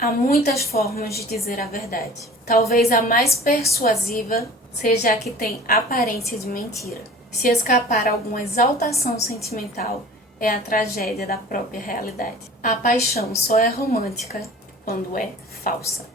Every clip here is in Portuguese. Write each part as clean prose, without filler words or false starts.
Há muitas formas de dizer a verdade. Talvez a mais persuasiva seja a que tem aparência de mentira. Se escapar a alguma exaltação sentimental, é a tragédia da própria realidade. A paixão só é romântica quando é falsa.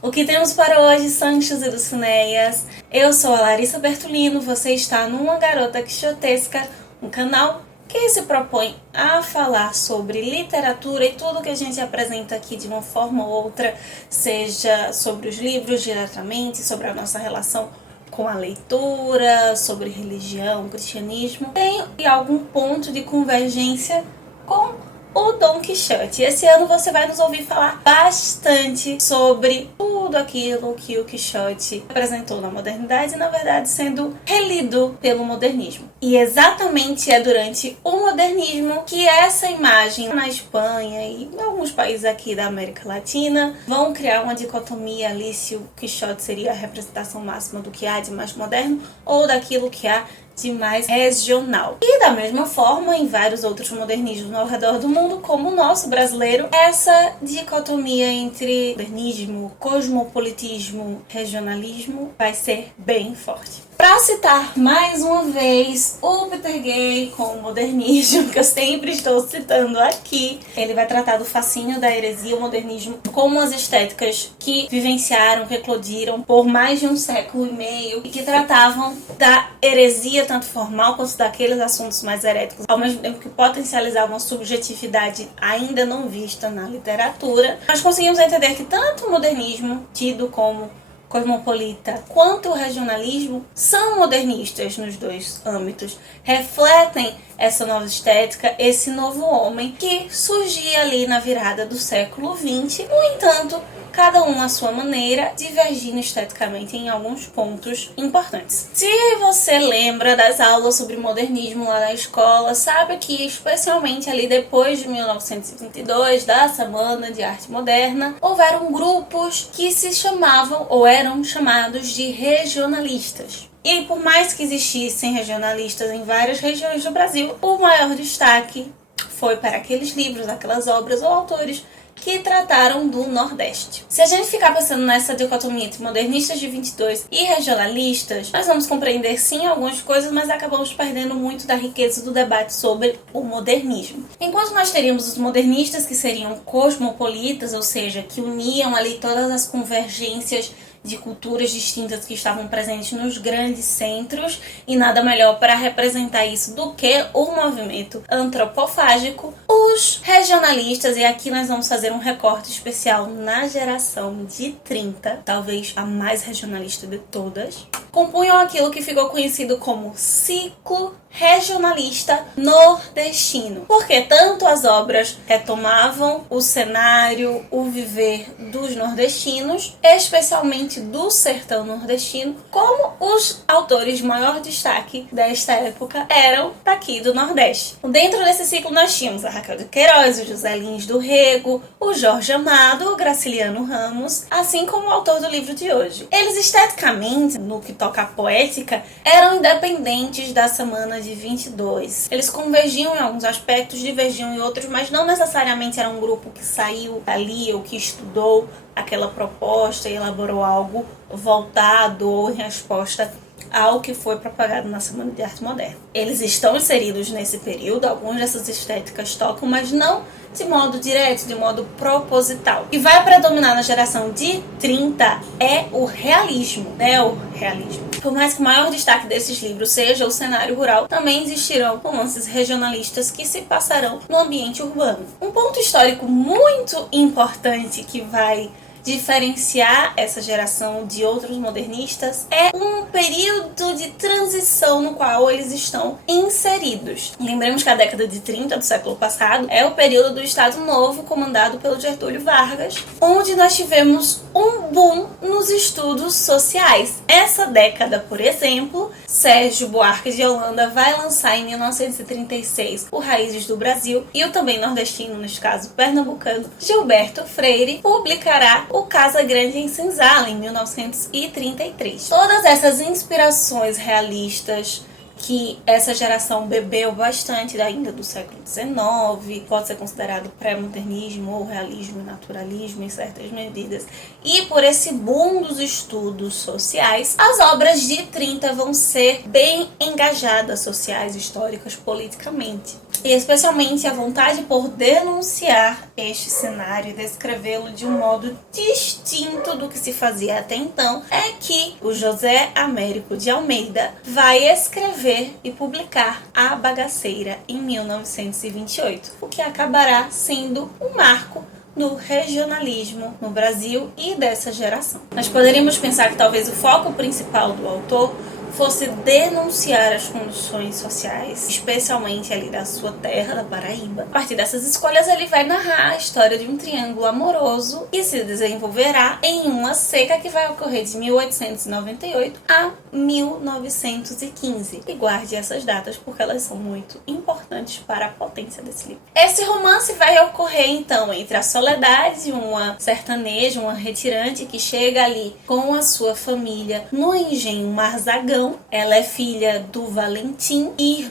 O que temos para hoje, Sanchos e Dulcineias? Eu sou a Larissa Bertolino, você está numa Garota Quixotesca, um canal que se propõe a falar sobre literatura e tudo que a gente apresenta aqui de uma forma ou outra, seja sobre os livros diretamente, sobre a nossa relação com a leitura, sobre religião, cristianismo, tem algum ponto de convergência com o Dom Quixote. Esse ano você vai nos ouvir falar bastante sobre tudo aquilo que o Quixote apresentou na modernidade e, na verdade, sendo relido pelo modernismo. E exatamente é durante o modernismo que essa imagem na Espanha e em alguns países aqui da América Latina vão criar uma dicotomia ali se o Quixote seria a representação máxima do que há de mais moderno ou daquilo que há de mais regional. E da mesma forma, em vários outros modernismos ao redor do mundo, como o nosso brasileiro, essa dicotomia entre modernismo, cosmopolitismo, regionalismo vai ser bem forte. Para citar mais uma vez o Peter Gay com o modernismo, que eu sempre estou citando aqui, ele vai tratar do fascínio da heresia, o modernismo, como as estéticas que vivenciaram, que eclodiram por mais de um século e meio e que tratavam da heresia tanto formal quanto daqueles assuntos mais heréticos, ao mesmo tempo que potencializavam uma subjetividade ainda não vista na literatura. Nós conseguimos entender que tanto o modernismo, tido como cosmopolita, quanto o regionalismo são modernistas nos dois âmbitos, refletem essa nova estética, esse novo homem que surgia ali na virada do século XX. No entanto, cada um à sua maneira, divergindo esteticamente em alguns pontos importantes. Se você lembra das aulas sobre modernismo lá na escola, sabe que especialmente ali depois de 1922, da Semana de Arte Moderna, houveram grupos que se chamavam ou eram chamados de regionalistas. E por mais que existissem regionalistas em várias regiões do Brasil, o maior destaque foi para aqueles livros, aquelas obras ou autores que trataram do Nordeste. Se a gente ficar pensando nessa dicotomia entre modernistas de 22 e regionalistas, nós vamos compreender sim algumas coisas, mas acabamos perdendo muito da riqueza do debate sobre o modernismo. Enquanto nós teríamos os modernistas que seriam cosmopolitas, ou seja, que uniam ali todas as convergências de culturas distintas que estavam presentes nos grandes centros, e nada melhor para representar isso do que o movimento antropofágico. Os regionalistas, e aqui nós vamos fazer um recorte especial na geração de 30, talvez a mais regionalista de todas, compunham aquilo que ficou conhecido como ciclo regionalista nordestino, porque tanto as obras retomavam o cenário, o viver dos nordestinos, especialmente do sertão nordestino, como os autores de maior destaque desta época eram daqui do Nordeste. Dentro desse ciclo nós tínhamos a Raquel de Queiroz, o José Lins do Rego, o Jorge Amado, o Graciliano Ramos, assim como o autor do livro de hoje. Eles esteticamente, no que toca à poética, eram independentes da Semana de 22. Eles convergiam em alguns aspectos, divergiam em outros, mas não necessariamente era um grupo que saiu ali ou que estudou aquela proposta e elaborou algo voltado ou em resposta ao que foi propagado na Semana de Arte Moderna. Eles estão inseridos nesse período, algumas dessas estéticas tocam, mas não de modo direto, de modo proposital. E vai predominar na geração de 30 é o realismo, né? O realismo. Por mais que o maior destaque desses livros seja o cenário rural, também existirão romances regionalistas que se passarão no ambiente urbano. Um ponto histórico muito importante que vai diferenciar essa geração de outros modernistas é um período de transição no qual eles estão inseridos. Lembremos que a década de 30 do século passado é o período do Estado Novo comandado pelo Getúlio Vargas, onde nós tivemos um boom nos estudos sociais. Essa década, por exemplo, Sérgio Buarque de Holanda vai lançar em 1936 o Raízes do Brasil, e o também nordestino, neste caso pernambucano, Gilberto Freire publicará o Casa Grande em Senzala, em 1933. Todas essas inspirações realistas que essa geração bebeu bastante ainda do século XIX, pode ser considerado pré-modernismo ou realismo e naturalismo em certas medidas. E por esse boom dos estudos sociais, as obras de 30 vão ser bem engajadas sociais, históricas, politicamente. E especialmente a vontade por denunciar este cenário e descrevê-lo de um modo distinto do que se fazia até então, é que o José Américo de Almeida vai escrever e publicar A Bagaceira em 1928, o que acabará sendo um marco do regionalismo no Brasil e dessa geração. Nós poderíamos pensar que talvez o foco principal do autor fosse denunciar as condições sociais, especialmente ali da sua terra, da Paraíba. A partir dessas escolhas, ele vai narrar a história de um triângulo amoroso que se desenvolverá em uma seca que vai ocorrer de 1898 a 1915. E guarde essas datas porque elas são muito importantes para a potência desse livro. Esse romance vai ocorrer então entre a Soledade, uma sertaneja, uma retirante que chega ali com a sua família no engenho Marzagão. Ela é filha do Valentim e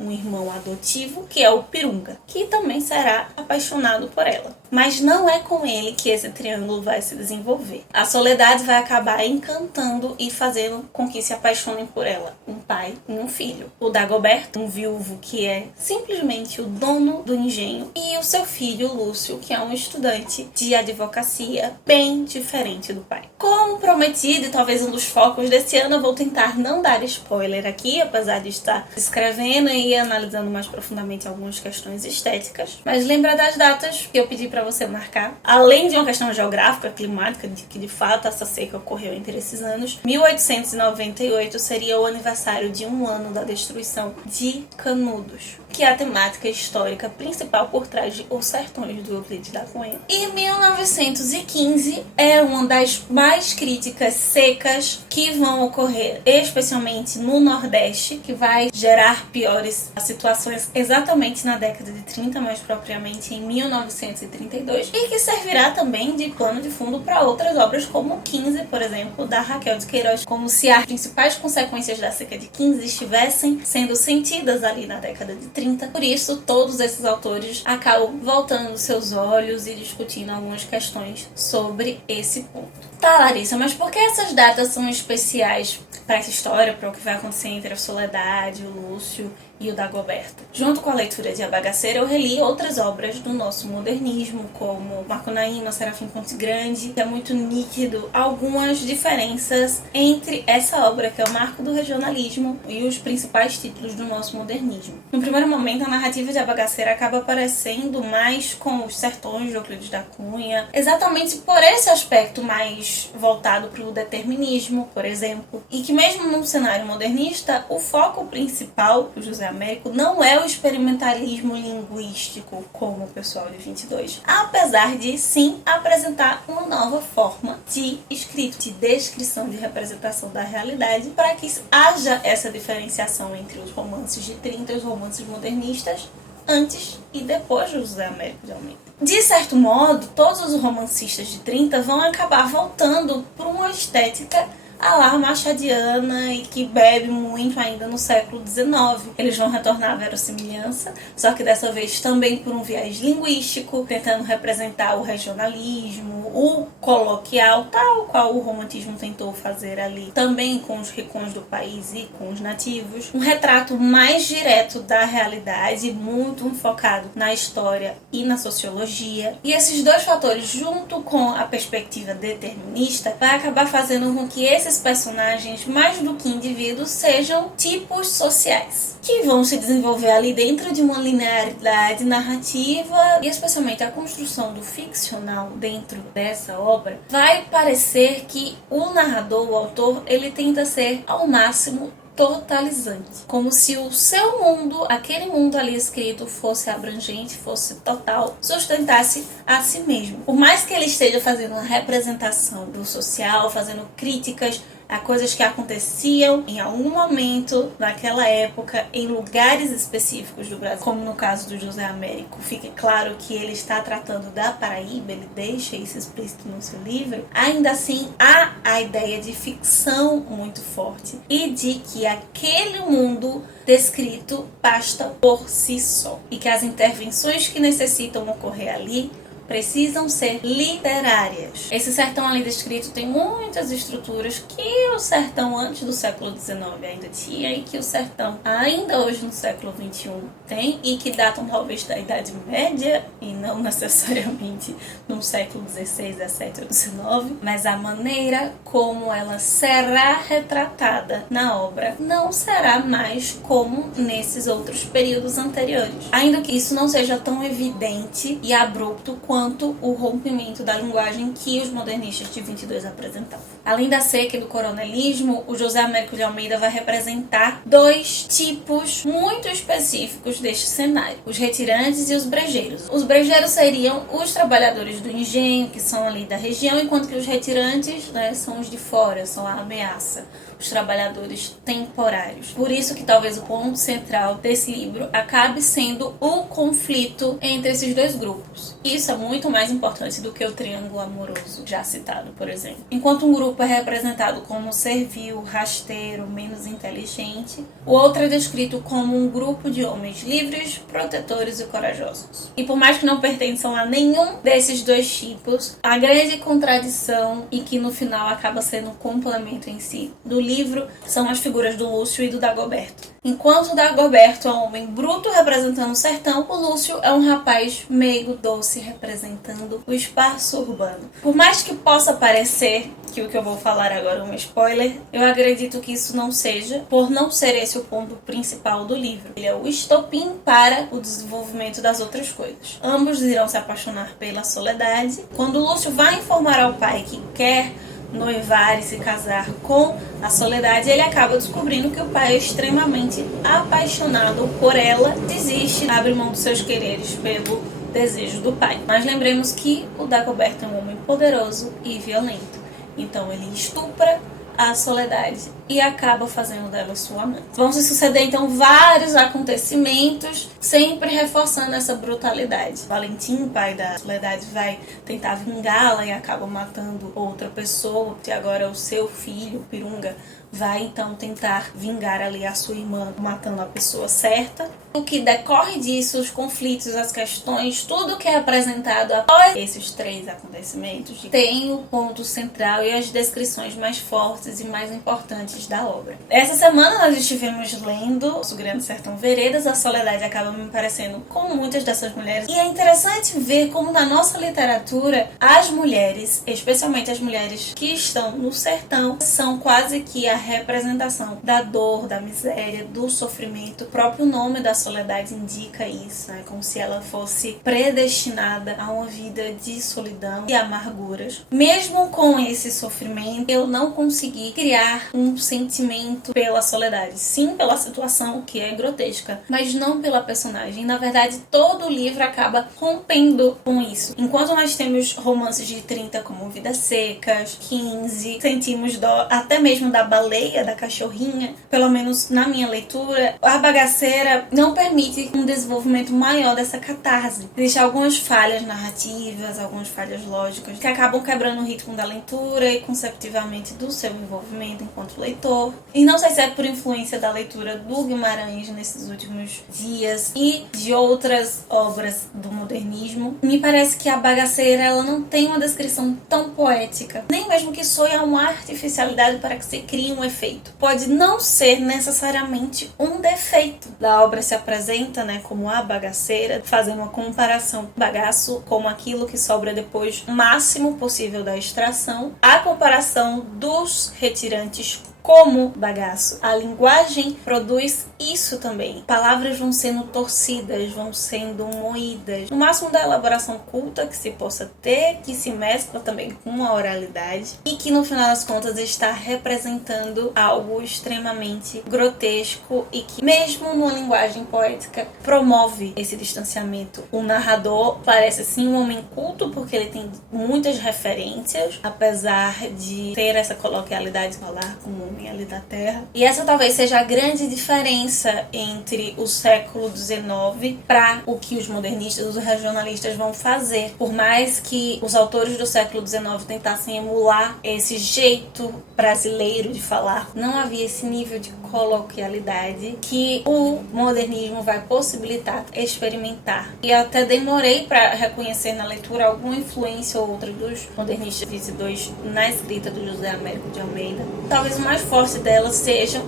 um irmão adotivo, que é o Pirunga, que também será apaixonado por ela. Mas não é com ele que esse triângulo vai se desenvolver. A Soledade vai acabar encantando e fazendo com que se apaixonem por ela um pai e um filho. O Dagoberto, um viúvo que é simplesmente o dono do engenho, e o seu filho Lúcio, que é um estudante de advocacia bem diferente do pai. Como prometido, e talvez um dos focos desse ano, eu vou tentar não dar spoiler aqui, apesar de estar escrevendo e analisando mais profundamente algumas questões estéticas. Mas lembra das datas que eu pedi para você marcar. Além de uma questão geográfica, climática, de que de fato essa seca ocorreu entre esses anos, 1898 seria o aniversário de um ano da destruição de Canudos, que é a temática histórica principal por trás de Os Sertões, do Euclides da Cunha. E 1915 é uma das mais críticas secas que vão ocorrer, especialmente no Nordeste, que vai gerar piores situações exatamente na década de 30, mais propriamente em 1932, e que servirá também de plano de fundo para outras obras como 15, por exemplo, da Raquel de Queiroz, como se as principais consequências da seca de 15 estivessem sendo sentidas ali na década de 30. Por isso, todos esses autores acabam voltando seus olhos e discutindo algumas questões sobre esse ponto. Tá, Larissa, mas por que essas datas são especiais para essa história, para o que vai acontecer entre a Soledade, o Lúcio e o Dagoberto? Junto com a leitura de A Bagaceira, eu reli outras obras do nosso modernismo, como Macunaíma, Serafim Ponte Grande, que é muito nítido algumas diferenças entre essa obra, que é o marco do regionalismo, e os principais títulos do nosso modernismo. No primeiro momento, a narrativa de A Bagaceira acaba aparecendo mais com Os Sertões, de Euclides da Cunha, exatamente por esse aspecto mais voltado para o determinismo, por exemplo, e que mesmo num cenário modernista, o foco principal do José Américo não é o experimentalismo linguístico como o pessoal de 22, apesar de sim apresentar uma nova forma de escrito, de descrição, de representação da realidade, para que haja essa diferenciação entre os romances de 30 e os romances modernistas, antes e depois do José Américo de Almeida. De certo modo, todos os romancistas de 30 vão acabar voltando para uma estética a la machadiana e que bebe muito ainda no século XIX. Eles vão retornar à verossimilhança, só que dessa vez também por um viés linguístico, tentando representar o regionalismo, o coloquial, tal qual o romantismo tentou fazer ali, também com os ricões do país e com os nativos. Um retrato mais direto da realidade, muito focado na história e na sociologia. E esses dois fatores, junto com a perspectiva determinista, vai acabar fazendo com que esses personagens, mais do que indivíduos, sejam tipos sociais, que vão se desenvolver ali dentro de uma linearidade narrativa, e especialmente a construção do ficcional dentro dessa obra, vai parecer que o narrador, o autor, ele tenta ser ao máximo totalizante, como se o seu mundo, aquele mundo ali escrito, fosse abrangente, fosse total, sustentasse a si mesmo. Por mais que ele esteja fazendo uma representação do social, fazendo críticas a coisas que aconteciam em algum momento naquela época, em lugares específicos do Brasil, como no caso do José Américo. Fique claro que ele está tratando da Paraíba, ele deixa isso explícito no seu livro. Ainda assim, há a ideia de ficção muito forte e de que aquele mundo descrito basta por si só e que as intervenções que necessitam ocorrer ali precisam ser literárias. Esse sertão ali descrito tem muitas estruturas que o sertão antes do século XIX ainda tinha e que o sertão ainda hoje no século XXI tem e que datam talvez da Idade Média e não necessariamente no século XVI, XVII ou XIX, mas a maneira como ela será retratada na obra não será mais como nesses outros períodos anteriores. Ainda que isso não seja tão evidente e abrupto quanto o rompimento da linguagem que os modernistas de 22 apresentavam. Além da seca e do coronelismo, o José Américo de Almeida vai representar dois tipos muito específicos deste cenário: os retirantes e os brejeiros. Os brejeiros seriam os trabalhadores do engenho, que são ali da região, enquanto que os retirantes, né, são os de fora, são a ameaça, os trabalhadores temporários. Por isso que talvez o ponto central desse livro acabe sendo o conflito entre esses dois grupos. Isso é muito mais importante do que o triângulo amoroso já citado, por exemplo. Enquanto um grupo é representado como servil, rasteiro, menos inteligente, o outro é descrito como um grupo de homens livres, protetores e corajosos. E por mais que não pertençam a nenhum desses dois tipos, a grande contradição, e que no final acaba sendo um complemento em si do livro, são as figuras do Lúcio e do Dagoberto. Enquanto o Dagoberto é um homem bruto representando o sertão, o Lúcio é um rapaz meigo, doce, representando o espaço urbano. Por mais que possa parecer que o que eu vou falar agora é um spoiler, eu acredito que isso não seja, por não ser esse o ponto principal do livro. Ele é o estopim para o desenvolvimento das outras coisas. Ambos irão se apaixonar pela Soledade. Quando o Lúcio vai informar ao pai que quer noivar e se casar com a Soledade, ele acaba descobrindo que o pai é extremamente apaixonado por ela, desiste, abre mão dos seus quereres pelo desejo do pai. Mas lembremos que o Dagoberto é um homem poderoso e violento, então ele estupra a Soledade e acaba fazendo dela sua amante. Vão se suceder então vários acontecimentos, sempre reforçando essa brutalidade. Valentim, pai da Soledade, vai tentar vingá-la e acaba matando outra pessoa, que agora é o seu filho, Pirunga, vai então tentar vingar ali a sua irmã, matando a pessoa certa. O que decorre disso, os conflitos, as questões, tudo que é apresentado após esses três acontecimentos tem o ponto central e as descrições mais fortes e mais importantes da obra. Essa semana nós estivemos lendo O Grande Sertão Veredas. A Soledade acaba me parecendo com muitas dessas mulheres, e é interessante ver como na nossa literatura as mulheres, especialmente as mulheres que estão no sertão, são quase que a representação da dor, da miséria, do sofrimento. O próprio nome da Soledade indica isso, né? Como se ela fosse predestinada a uma vida de solidão e amarguras. Mesmo com esse sofrimento, eu não consegui criar um sentimento pela Soledade. Sim, pela situação, que é grotesca, mas não pela personagem. Na verdade, todo o livro acaba rompendo com isso. Enquanto nós temos romances de 30 como Vidas Secas, 15, sentimos dó até mesmo da baleia, da cachorrinha, pelo menos na minha leitura, a Bagaceira não permite um desenvolvimento maior dessa catarse. Deixa algumas falhas narrativas, algumas falhas lógicas, que acabam quebrando o ritmo da leitura e, consecutivamente, do seu envolvimento enquanto leitor. E não sei se é por influência da leitura do Guimarães nesses últimos dias e de outras obras do modernismo, me parece que a Bagaceira ela não tem uma descrição tão poética, nem mesmo que soe a uma artificialidade para que se crie um efeito. Pode não ser necessariamente um defeito da obra, se apresenta, né, como a bagaceira, fazendo uma comparação bagaço como aquilo que sobra depois o máximo possível da extração, a comparação dos retirantes como bagaço. A linguagem produz isso também. Palavras vão sendo torcidas, vão sendo moídas. No máximo da elaboração culta que se possa ter, que se mescla também com a oralidade e que no final das contas está representando algo extremamente grotesco e que mesmo numa linguagem poética promove esse distanciamento. O narrador parece sim um homem culto porque ele tem muitas referências, apesar de ter essa coloquialidade de falar como homem ali da terra. E essa talvez seja a grande diferença entre o século XIX para o que os modernistas, os regionalistas vão fazer. Por mais que os autores do século XIX tentassem emular esse jeito brasileiro de falar, não havia esse nível de coloquialidade que o modernismo vai possibilitar experimentar. E até demorei para reconhecer na leitura alguma influência ou outra dos modernistas 22 na escrita do José Américo de Almeida. Talvez o mais forte delas sejam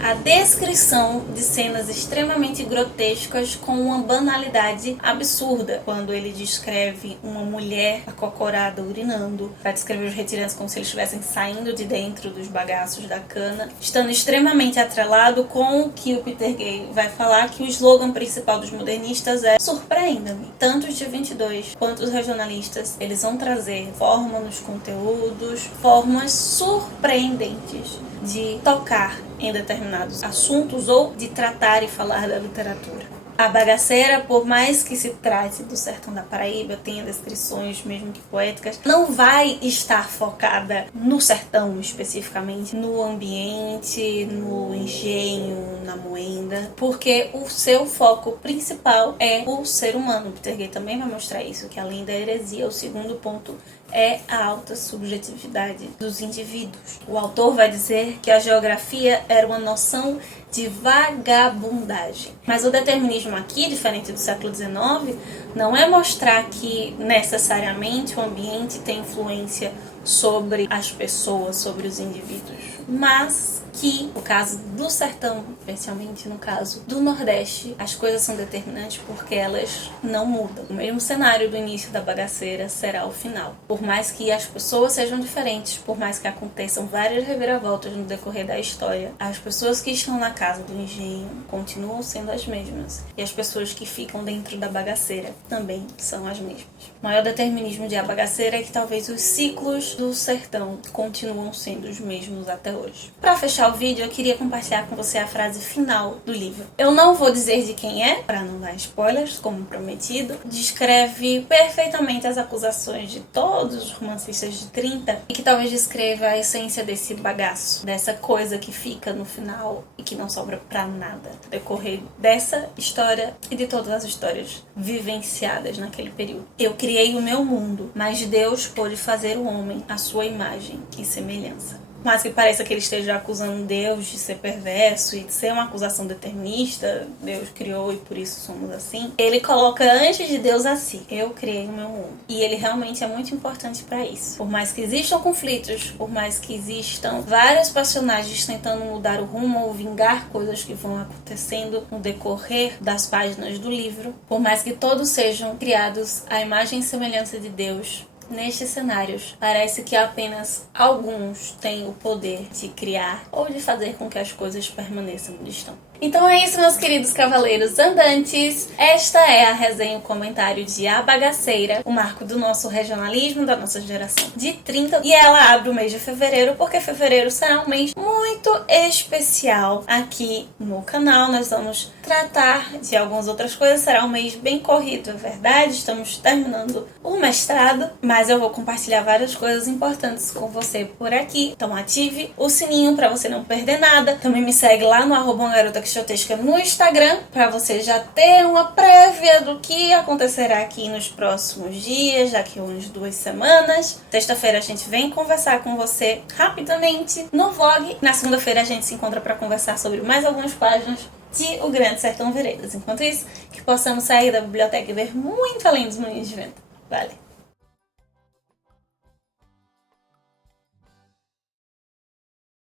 a descrição de cenas extremamente grotescas com uma banalidade absurda. Quando ele descreve uma mulher acocorada urinando, para descrever os retirantes como se eles estivessem saindo de dentro dos bagaços da cana, estando extremamente atrelado com o que o Peter Gay vai falar, que o slogan principal dos modernistas é "Surpreenda-me". Tanto os de 22 quanto os regionalistas, eles vão trazer forma nos conteúdos, formas surpreendentes de tocar em determinados assuntos ou de tratar e falar da literatura. A bagaceira, por mais que se trate do sertão da Paraíba, tenha descrições mesmo que poéticas, não vai estar focada no sertão especificamente, no ambiente, no engenho, na moenda, porque o seu foco principal é o ser humano. Peter Gay também vai mostrar isso, que além da heresia, o segundo ponto é a alta subjetividade dos indivíduos. O autor vai dizer que a geografia era uma noção de vagabundagem. Mas o determinismo aqui, diferente do século XIX, não é mostrar que necessariamente o ambiente tem influência sobre as pessoas, sobre os indivíduos, mas que, no caso do sertão, especialmente no caso do Nordeste, as coisas são determinantes porque elas não mudam. O mesmo cenário do início da bagaceira será o final. Por mais que as pessoas sejam diferentes, por mais que aconteçam várias reviravoltas no decorrer da história, as pessoas que estão na casa do engenho continuam sendo as mesmas. E as pessoas que ficam dentro da bagaceira também são as mesmas. O maior determinismo de A Bagaceira é que talvez os ciclos do sertão continuam sendo os mesmos até hoje. Para fechar o vídeo, eu queria compartilhar com você a frase final do livro. Eu não vou dizer de quem é, para não dar spoilers, como prometido. Descreve perfeitamente as acusações de todos os romancistas de 30 e que talvez descreva a essência desse bagaço, dessa coisa que fica no final e que não sobra pra nada. No decorrer dessa história e de todas as histórias vivenciadas naquele período. Eu criei o meu mundo, mas Deus pôde fazer o homem à sua imagem e semelhança. Mas que pareça que ele esteja acusando Deus de ser perverso e de ser uma acusação determinista, Deus criou e por isso somos assim. Ele coloca antes de Deus a si. Eu criei o meu mundo. E ele realmente é muito importante para isso. Por mais que existam conflitos, por mais que existam vários personagens tentando mudar o rumo ou vingar coisas que vão acontecendo no decorrer das páginas do livro, por mais que todos sejam criados à imagem e semelhança de Deus, nestes cenários, parece que apenas alguns têm o poder de criar ou de fazer com que as coisas permaneçam onde estão. Então é isso, meus queridos cavaleiros andantes. Esta é a resenha e o comentário de A Bagaceira, o marco do nosso regionalismo, da nossa geração de 30. E ela abre o mês de fevereiro, porque fevereiro será um mês muito especial aqui no canal. Nós vamos tratar de algumas outras coisas. Será um mês bem corrido, é verdade. Estamos terminando o mestrado, mas eu vou compartilhar várias coisas importantes com você por aqui. Então ative o sininho para você não perder nada. Também me segue lá no @garotaquixotesca no Instagram, para você já ter uma prévia do que acontecerá aqui nos próximos dias, daqui a umas 2 semanas. Sexta-feira a gente vem conversar com você rapidamente no vlog. Na segunda-feira a gente se encontra para conversar sobre mais algumas páginas de O Grande Sertão Veredas. Enquanto isso, que possamos sair da biblioteca e ver muito além dos moinhos de vento. Vale!